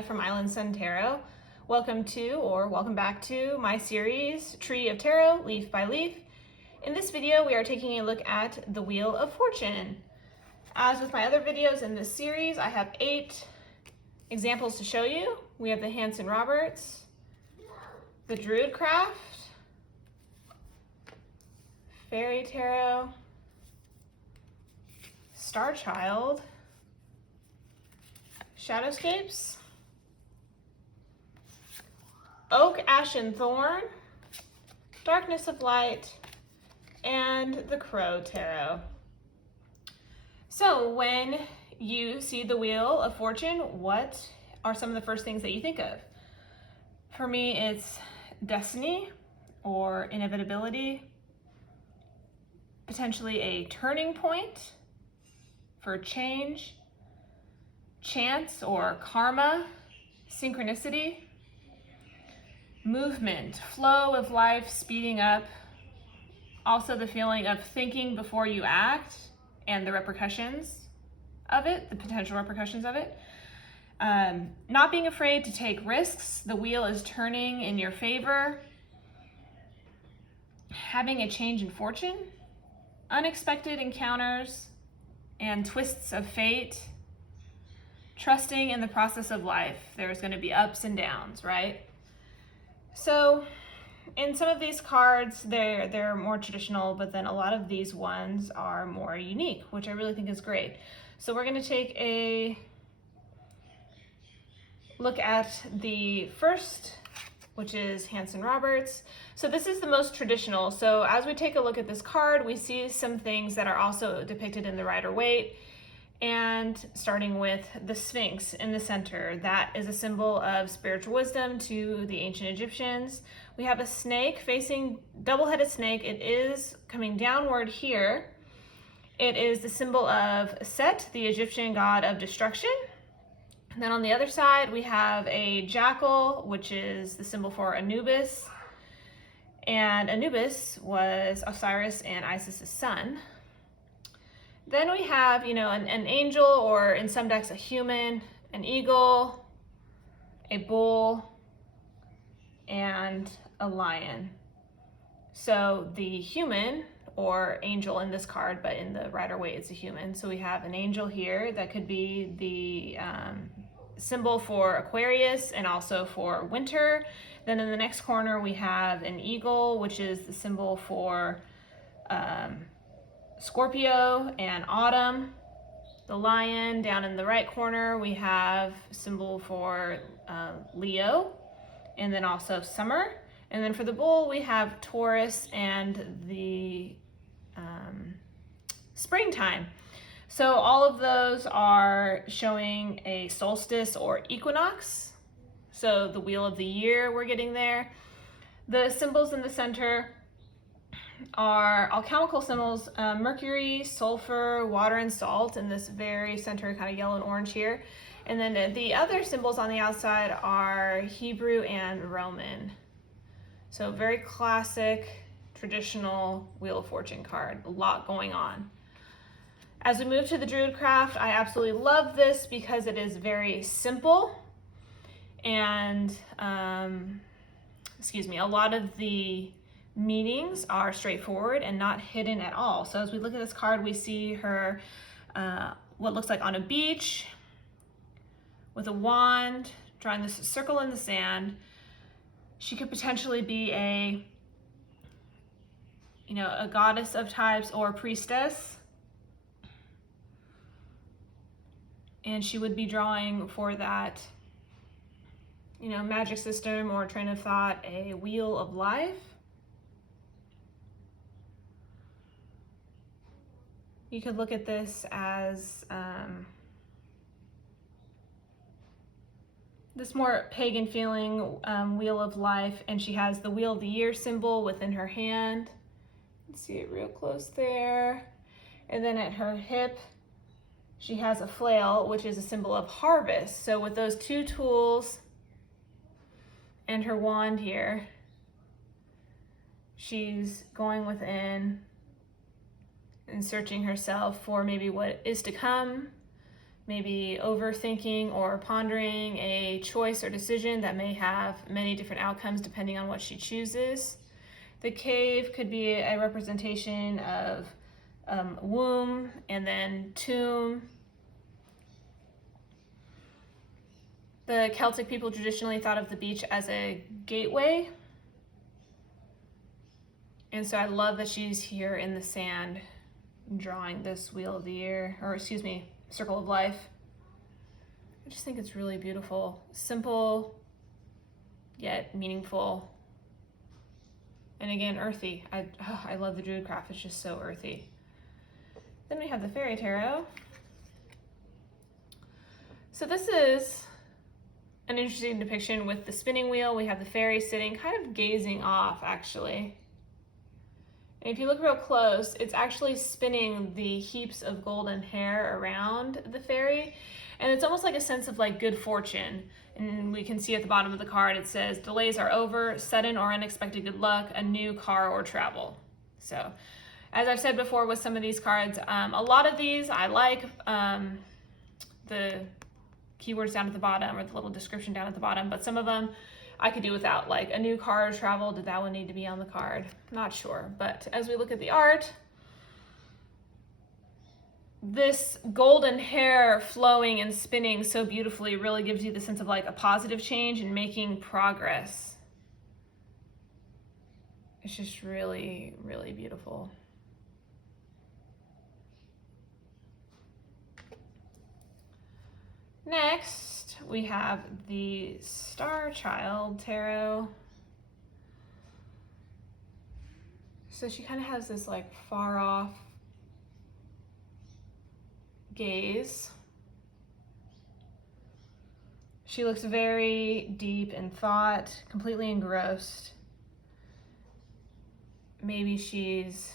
Mia from Island Sun Tarot. Welcome back to my series, Tree of Tarot, Leaf by Leaf. In this video, we are taking a look at the Wheel of Fortune. As with my other videos in this series, I have 8 examples to show you. We have the Hanson Roberts, the Druid Craft, Fairy Tarot, Starchild, Shadowscapes, Oak, Ashen Thorn, Darkness of Light, and the Crow Tarot. So when you see the Wheel of Fortune, what are some of the first things that you think of? For me, it's destiny or inevitability, potentially a turning point for change, chance or karma, synchronicity, movement, flow of life speeding up, also the feeling of thinking before you act and the repercussions of it, the potential repercussions of it. Not being afraid to take risks, the wheel is turning in your favor, having a change in fortune, unexpected encounters and twists of fate, trusting in the process of life. There's going to be ups and downs, right? So in some of these cards, they're more traditional, but then a lot of these ones are more unique, which I really think is great. So we're going to take a look at the first, which is Hanson Roberts. So this is the most traditional. So as we take a look at this card, we see some things that are also depicted in the Rider-Waite. And starting with the Sphinx in the center, that is a symbol of spiritual wisdom to the ancient Egyptians. We have a snake facing, double-headed snake. It is coming downward here. It is the symbol of Set, the Egyptian god of destruction. And then on the other side, we have a jackal, which is the symbol for Anubis. And Anubis was Osiris and Isis's son. Then we have, an angel, or in some decks, a human, an eagle, a bull, and a lion. So the human, or angel in this card, but in the Rider-Waite, it's a human. So we have an angel here that could be the symbol for Aquarius and also for winter. Then in the next corner, we have an eagle, which is the symbol for Scorpio and autumn. The lion down in the right corner, we have symbol for Leo, and then also summer. And then for the bull, we have Taurus and the springtime. So all of those are showing a solstice or equinox. So the wheel of the year, we're getting there. The symbols in the center are alchemical symbols, mercury, sulfur, water, and salt in this very center, kind of yellow and orange here. And then the other symbols on the outside are Hebrew and Roman. So very classic, traditional Wheel of Fortune card, a lot going on. As we move to the Druid Craft, I absolutely love this because it is very simple. And, a lot of the meanings are straightforward and not hidden at all. So as we look at this card, we see her what looks like on a beach with a wand, drawing this circle in the sand. She could potentially be a goddess of types or a priestess. And she would be drawing for that, magic system or train of thought, a wheel of life. You could look at this as this more pagan feeling wheel of life, and she has the wheel of the year symbol within her hand. You can see it real close there. And then at her hip, she has a flail, which is a symbol of harvest. So with those 2 tools and her wand here, she's going within and searching herself for maybe what is to come, maybe overthinking or pondering a choice or decision that may have many different outcomes depending on what she chooses. The cave could be a representation of womb and then tomb. The Celtic people traditionally thought of the beach as a gateway. And so I love that she's here in the sand drawing this Wheel of the Year, or excuse me, Circle of Life. I just think it's really beautiful. Simple, yet meaningful. And again, earthy. I love the Druid Craft, it's just so earthy. Then we have the Fairy Tarot. So this is an interesting depiction with the spinning wheel. We have the fairy sitting, kind of gazing off, actually. And if you look real close, it's actually spinning the heaps of golden hair around the fairy. And it's almost like a sense of like good fortune. And we can see at the bottom of the card, it says, delays are over, sudden or unexpected good luck, a new car or travel. So as I've said before with some of these cards, a lot of these I like the keywords down at the bottom or the little description down at the bottom, but some of them I could do without, like a new car or travel. Did that one need to be on the card? Not sure. But as we look at the art, this golden hair flowing and spinning so beautifully really gives you the sense of like a positive change and making progress. It's just really, really beautiful. Next, we have the Starchild Tarot. So she kind of has this like far off gaze. She looks very deep in thought, completely engrossed. Maybe she's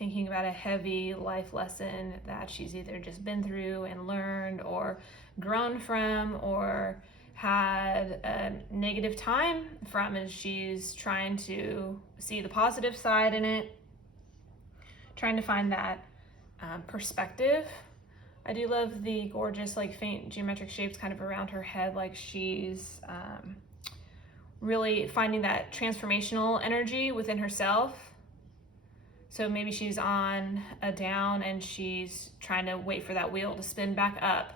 thinking about a heavy life lesson that she's either just been through and learned or grown from or had a negative time from, and she's trying to see the positive side in it, trying to find that perspective. I do love the gorgeous like faint geometric shapes kind of around her head, like she's really finding that transformational energy within herself. So maybe she's on a down and she's trying to wait for that wheel to spin back up.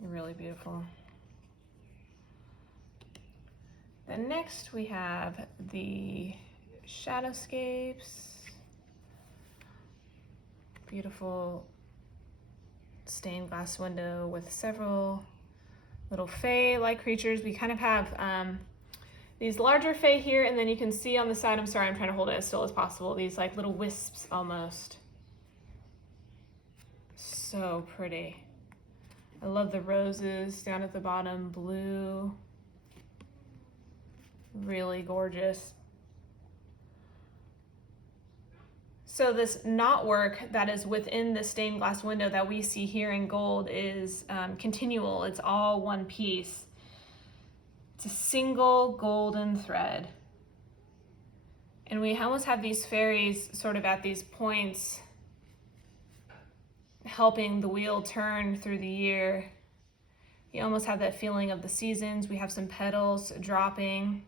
Really beautiful. Then next we have the Shadowscapes. Beautiful stained glass window with several little fae-like creatures. We kind of have these larger fae here, and then you can see on the side, I'm sorry, I'm trying to hold it as still as possible, these like little wisps almost. So pretty. I love the roses down at the bottom, blue. Really gorgeous. So this knotwork that is within the stained glass window that we see here in gold is continual. It's all one piece. It's a single golden thread. And we almost have these fairies sort of at these points helping the wheel turn through the year. You almost have that feeling of the seasons. We have some petals dropping.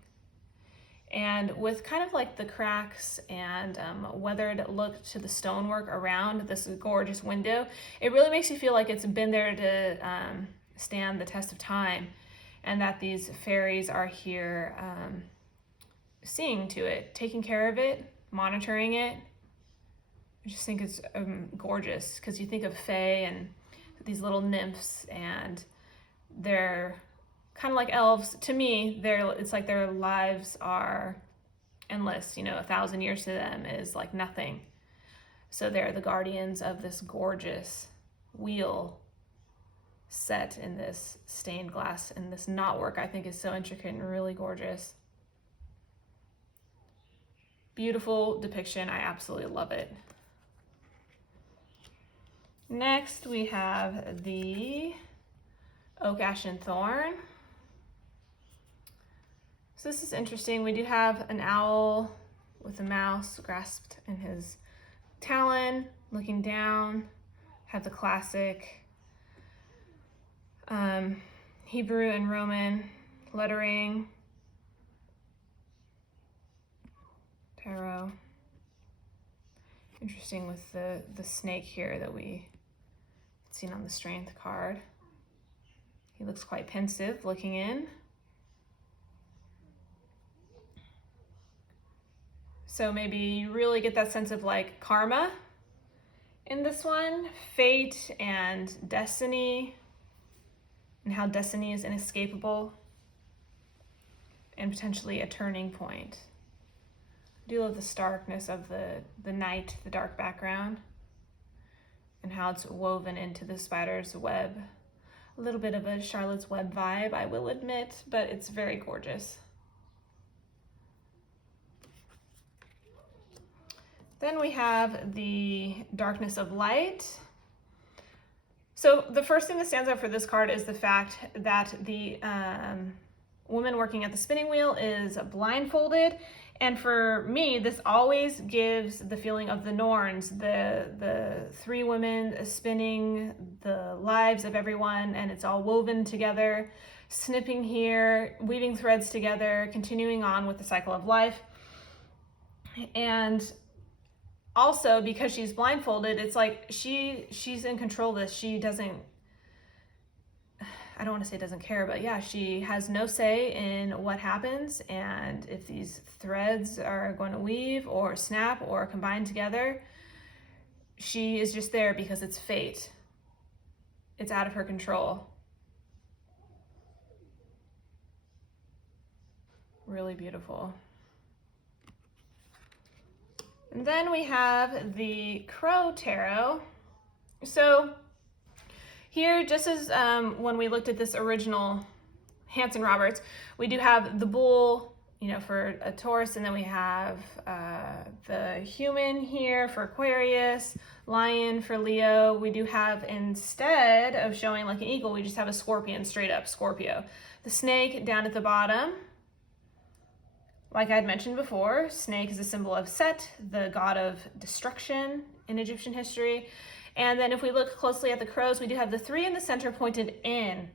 And with kind of like the cracks and weathered look to the stonework around this gorgeous window, it really makes you feel like it's been there to stand the test of time, and that these fairies are here seeing to it, taking care of it, monitoring it. I just think it's gorgeous, because you think of fae and these little nymphs, and they're kind of like elves. To me, it's like their lives are endless. 1,000 years to them is like nothing. So they're the guardians of this gorgeous wheel set in this stained glass, and this knotwork I think is so intricate and really gorgeous. Beautiful depiction. I absolutely love it. Next, we have the Oak Ashen Thorn. So this is interesting. We do have an owl with a mouse grasped in his talon. looking down, have the classic Hebrew and Roman lettering, tarot. Interesting with the snake here that we seen on the strength card. He looks quite pensive looking in. So maybe you really get that sense of like karma in this one, fate and destiny, and how destiny is inescapable and potentially a turning point. I do love the starkness of the night, the dark background, and how it's woven into the spider's web. A little bit of a Charlotte's Web vibe, I will admit, but it's very gorgeous. Then we have the darkness of light. So the first thing that stands out for this card is the fact that the woman working at the spinning wheel is blindfolded. And for me, this always gives the feeling of the Norns, the three women spinning the lives of everyone, and it's all woven together, snipping here, weaving threads together, continuing on with the cycle of life. And also, because she's blindfolded, it's like she's in control of this. She doesn't, I don't want to say doesn't care, but yeah, she has no say in what happens. And if these threads are going to weave or snap or combine together, she is just there because it's fate. It's out of her control. Really beautiful. And then we have the Crow Tarot. So here, just as when we looked at this original Hanson Roberts, we do have the bull, you know, for a Taurus, and then we have the human here for Aquarius, lion for Leo. We do have, instead of showing like an eagle, we just have a scorpion, straight up Scorpio. The snake down at the bottom. Like I had mentioned before, snake is a symbol of Set, the god of destruction in Egyptian history. And then if we look closely at the crows, we do have the three in the center pointed in.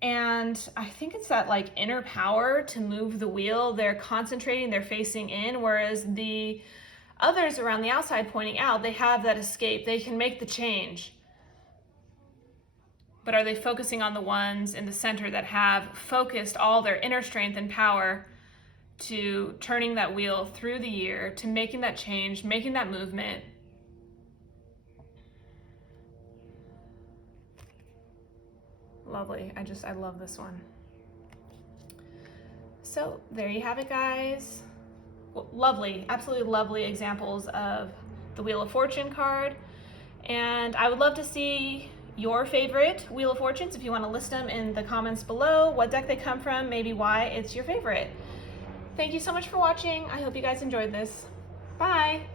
And I think it's that like inner power to move the wheel. They're concentrating, they're facing in, whereas the others around the outside pointing out, they have that escape. They can make the change. But are they focusing on the ones in the center that have focused all their inner strength and power to turning that wheel through the year, to making that change, making that movement? Lovely. I love this one. So there you have it, guys. Well, lovely, absolutely lovely examples of the Wheel of Fortune card. And I would love to see your favorite Wheel of Fortunes. If you want to list them in the comments below, what deck they come from, maybe why it's your favorite. Thank you so much for watching. I hope you guys enjoyed this. Bye.